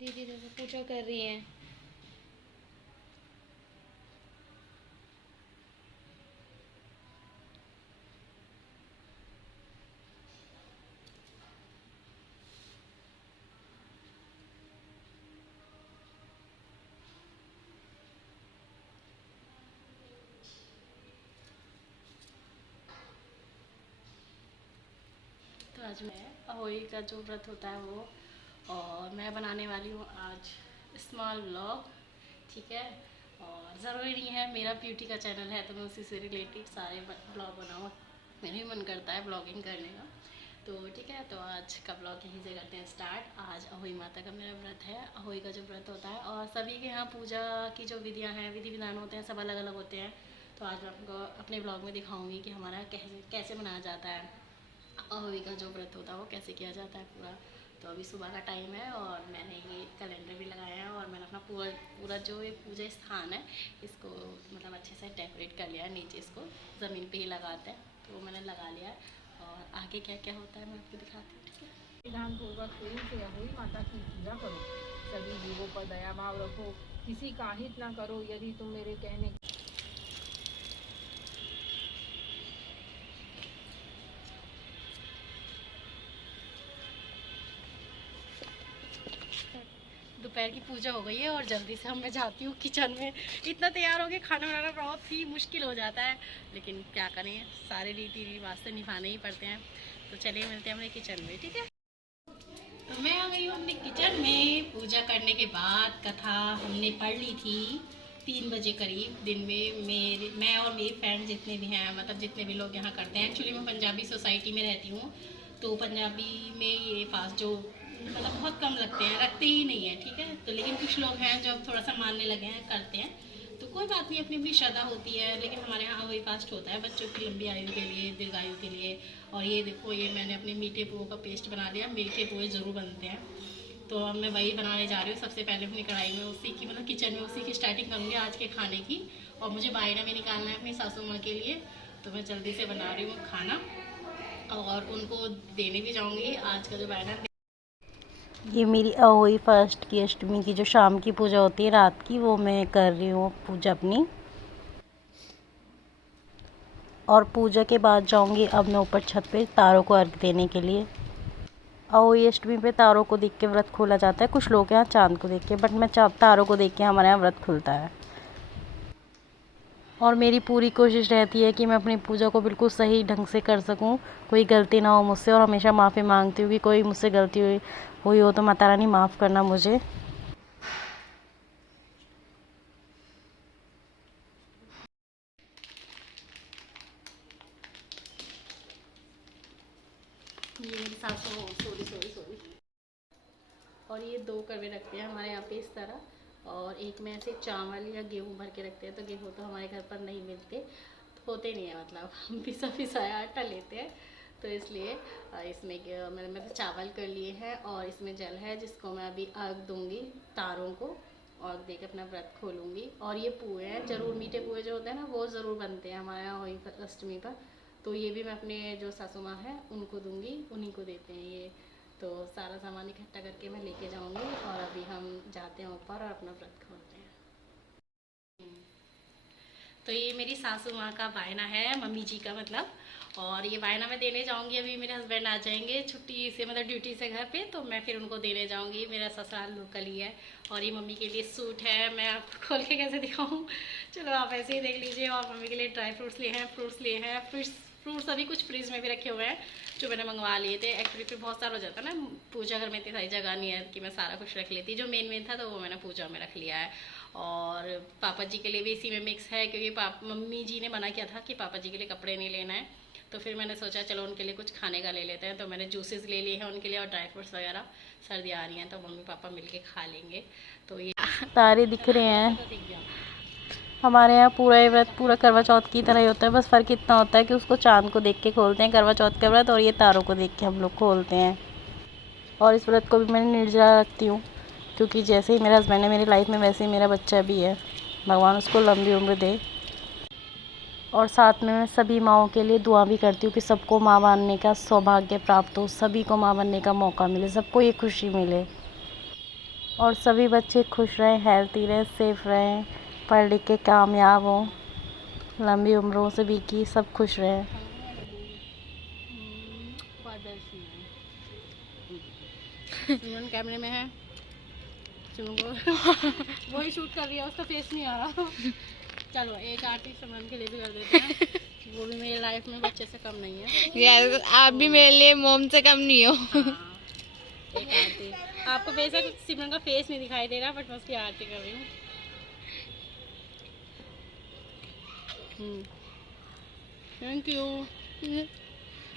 दीदी देखो पूजा कर रही हैं। तो आज मैं अहोई का जो व्रत होता है वो, और मैं बनाने वाली हूँ आज स्मॉल व्लॉग। ठीक है, और ज़रूरी नहीं है मेरा ब्यूटी का चैनल है तो मैं उसी से रिलेटेड सारे ब्लॉग बनाऊँ। मेरा भी मन करता है ब्लॉगिंग करने का। तो ठीक है, तो आज का ब्लॉग यहीं से करते हैं स्टार्ट। आज अहोई माता का मेरा व्रत है। अहोई का जो व्रत होता है, और सभी के यहाँ पूजा की जो विधियाँ हैं, विधि विधान होते हैं, सब अलग अलग होते हैं। तो आज मैं आपको अपने ब्लॉग में दिखाऊंगी कि हमारा कैसे कैसे मनाया जाता है अहोई का जो व्रत होता है, वो कैसे किया जाता है पूरा। तो अभी सुबह का टाइम है और मैंने ये कैलेंडर भी लगाया है, और मैंने अपना पूरा पूरा जो ये पूजा स्थान है इसको मतलब अच्छे से डेकोरेट कर लिया है। नीचे इसको ज़मीन पे ही लगाते हैं, तो वो मैंने लगा लिया है। और आगे क्या क्या होता है मैं आपको दिखाती हूँ। ठीक है, विधान पूर्वक प्रेम से अहोई माता की पूजा करो। सभी जीवों पर दया भाव रखो, किसी का हित न करो। यदि तुम मेरे कहने दोपहर की पूजा हो गई है और जल्दी से मैं जाती हूँ किचन में। इतना तैयार हो के खाना बनाना बहुत ही मुश्किल हो जाता है, लेकिन क्या करें, सारे रीति रिवाज से निभाने ही पड़ते हैं। तो चलिए मिलते हैं अपने किचन में। ठीक है, तो मैं आ गई हूँ अपने किचन में। पूजा करने के बाद कथा हमने पढ़ ली थी 3 बजे करीब दिन में। मैं और मेरी फ्रेंड जितने भी हैं, मतलब जितने भी लोग यहाँ करते हैं, एक्चुअली मैं पंजाबी सोसाइटी में रहती हूँ। तो पंजाबी में ये फास्ट जो मतलब बहुत कम लगते हैं, रखते ही नहीं है। ठीक है, तो लेकिन कुछ लोग हैं जो अब थोड़ा सा मानने लगे हैं, करते हैं। तो कोई बात नहीं, अपनी अपनी श्रद्धा होती है। लेकिन हमारे यहाँ वही फास्ट होता है बच्चों की लंबी आयु के लिए, दीर्घायु के लिए। और ये देखो, ये मैंने अपने मीठे पोहे का पेस्ट बना लिया। मीठे पोहे ज़रूर बनते हैं, तो अब मैं वही बनाने जा रही हूँ। सबसे पहले अपनी कढ़ाई में उसी की मतलब किचन में उसी की स्टार्टिंग करूँगी आज के खाने की। और मुझे बायना में निकालना है अपनी सासू माँ के लिए, तो मैं जल्दी से बना रही हूँ खाना और उनको देने भी जाऊँगी आज का जो बायना। ये मेरी अहोई फर्स्ट की अष्टमी की जो शाम की पूजा होती है रात की, वो मैं कर रही हूँ पूजा अपनी। और पूजा के बाद जाऊँगी अब मैं ऊपर छत पे तारों को अर्घ देने के लिए। अहोई अष्टमी पे तारों को देख के व्रत खोला जाता है। कुछ लोग यहाँ चांद को देख के, बट मैं तारों को देख के हमारे यहाँ व्रत खुलता है। और मेरी पूरी कोशिश रहती है कि मैं अपनी पूजा को बिल्कुल सही ढंग से कर सकूं, कोई गलती ना हो मुझसे। और हमेशा माफ़ी मांगती हूँ कि कोई मुझसे गलती हुई हो तो माता रानी माफ़ करना मुझे। ये मेरी सासू, सॉरी सॉरी सॉरी। और ये 2 कड़वे रखते हैं हमारे यहाँ पे इस तरह, और एक में ऐसे चावल या गेहूँ भर के रखते हैं। तो गेहूँ तो हमारे घर पर नहीं मिलते, तो होते नहीं है, मतलब हम पिसा पिसाया आटा लेते हैं। तो इसलिए इसमें मैंने चावल कर लिए हैं, और इसमें जल है जिसको मैं अभी अर्घ दूंगी तारों को, और दे के अपना व्रत खोलूँगी। और ये पुए हैं, ज़रूर मीठे पुए जो होते हैं ना, वो ज़रूर बनते हैं हमारे यहाँ वही अष्टमी पर। तो ये भी मैं अपने जो सासू माँ हैं उनको दूंगी, उन्हीं को देते हैं ये। तो सारा सामान इकट्ठा करके मैं लेके जाऊंगी, और अभी हम जाते हैं ऊपर और अपना व्रत खोलते हैं। तो ये मेरी सासू माँ का वायना है, मम्मी जी का मतलब। और ये वायना मैं देने जाऊंगी। अभी मेरे हस्बैंड आ जाएंगे छुट्टी से, मतलब ड्यूटी से घर पे, तो मैं फिर उनको देने जाऊंगी। मेरा ससुराल लोकल ही है। और ये मम्मी के लिए सूट है, मैं आपको खोल के कैसे दिखाऊं, चलो आप ऐसे ही देख लीजिए। और मम्मी के लिए ड्राई फ्रूट्स लिए हैं, फ्रूट्स लिए हैं, फ्रूट्स अभी कुछ फ्रिज में भी रखे हुए हैं जो मैंने मंगवा लिए थे। एक्चुअली फिर बहुत सारा हो जाता है ना, पूजा घर में इतनी सारी जगह नहीं है कि मैं सारा कुछ रख लेती। जो मेन मेन था तो वो मैंने पूजा में रख लिया है। और पापा जी के लिए भी इसी में मिक्स है, क्योंकि मम्मी जी ने मना किया था कि पापा जी के लिए कपड़े नहीं लेना है। तो फिर मैंने सोचा चलो उनके लिए कुछ खाने का ले लेते हैं। तो मैंने जूसेस ले लिए हैं उनके लिए, और ड्राई फ्रूट्स वगैरह। सर्दी आ रही हैं तो मम्मी पापा मिलके खा लेंगे। तो ये तारे दिख रहे हैं। हमारे यहाँ पूरा ये व्रत पूरा करवा चौथ की तरह ही होता है, बस फ़र्क इतना होता है कि उसको चांद को देख के खोलते हैं करवा चौथ का व्रत, और ये तारों को देख के हम लोग खोलते हैं। और इस व्रत को भी मैं निर्जला रखती हूँ, क्योंकि जैसे ही मेरा हस्बैंड है मेरी लाइफ में, वैसे ही मेरा बच्चा भी है। भगवान उसको लंबी उम्र दे। और साथ में मैं सभी माँओं के लिए दुआ भी करती हूँ कि सबको माँ बनने का सौभाग्य प्राप्त हो, सभी को माँ बनने का मौका मिले, सबको ये खुशी मिले। और सभी बच्चे खुश रहें, हेल्थी रहें, सेफ रहें, पढ़ लिख के कामयाब हों, लंबी उम्रों से भी की सब खुश रहें। सिमरन कैमरे में है, सिमरन को वही शूट कर रही है, उसका फेस नहीं आ रहा। चलो एक आर्टिस्ट सिमरन के लिए भी कर देते हैं, वो भी मेरी लाइफ में बच्चे से कम नहीं है यार, आप भी मेरे लिए मोम से कम नहीं हो। हाँ, एक आरती। आपको बेशक सिमरन का फेस नहीं दिखाई दे रहा, बट मैं उसकी आरती कर रही हूँ। Thank you.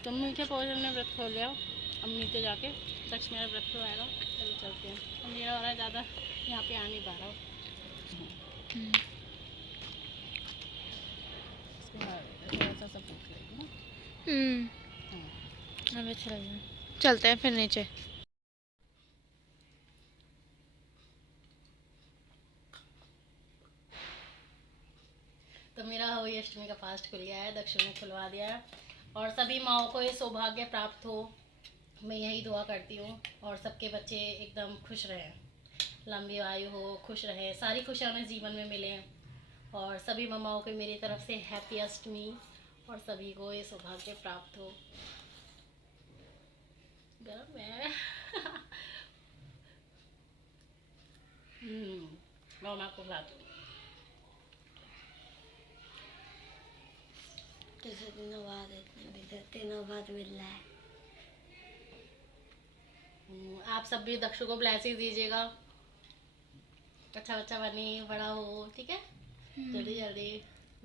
तुम मीठे पोषण में व्रत खोल लिया, अब नीचे जाके दक्ष मेरा व्रत खोलाएगा। चलो चलते हैं, अब मेरा हो रहा है ज़्यादा यहाँ पे आ नहीं पा रहा हूँ। थोड़ा सा पूछ लेगी ना। अब अच्छा लग चलते हैं फिर नीचे। तो मेरा होली अष्टमी का फास्ट खुल गया है, दक्ष ने खुलवा दिया है, और सभी माओं को ये सौभाग्य प्राप्त हो, मैं यही दुआ करती हूँ। और सबके बच्चे एकदम खुश रहें, लंबी आयु हो, खुश रहें, सारी खुशियाँ उन्हें जीवन में मिलें। और सभी मम्माओं को मेरी तरफ से हैप्पी अष्टमी, और सभी को ये सौभाग्य प्राप्त हो। गरम है। मैं आपको खिलाती हूँ। दिनों बाद मिल रहा है। आप सब भी दक्षु को ब्लेसिंग दीजिएगा, अच्छा बच्चा बने, बड़ा हो, ठीक है, जल्दी जल्दी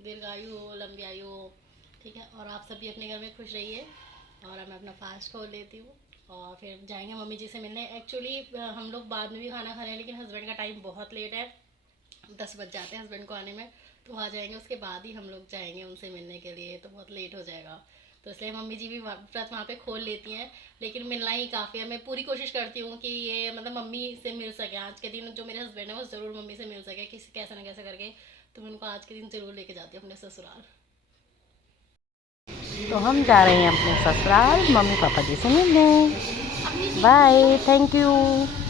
दीर्घायु हो, लंबी आयु हो, ठीक है। और आप सभी अपने घर में खुश रहिए। और मैं अपना फास्ट खोल लेती हूँ और फिर जाएंगे मम्मी जी से मिलने। एक्चुअली हम लोग बाद में भी खाना खा रहे हैं, लेकिन हस्बैंड का टाइम बहुत लेट है, 10 बज जाते हैं हस्बैंड को आने में, तो आ जाएंगे, उसके बाद ही हम लोग जाएंगे उनसे मिलने के लिए, तो बहुत लेट हो जाएगा। तो इसलिए मम्मी जी भी व्रत वहाँ पे खोल लेती हैं, लेकिन मिलना ही काफ़ी है। मैं पूरी कोशिश करती हूँ कि ये मतलब मम्मी से मिल सके आज के दिन, जो मेरे हस्बैंड है वो ज़रूर मम्मी से मिल सके किसी कैसे ना कैसे करके, तो मैं उनको आज के दिन ज़रूर लेके जाती हूँ अपने ससुराल। तो हम जा रहे हैं अपने ससुराल मम्मी पापा जी से मिलने। Bye, thank you.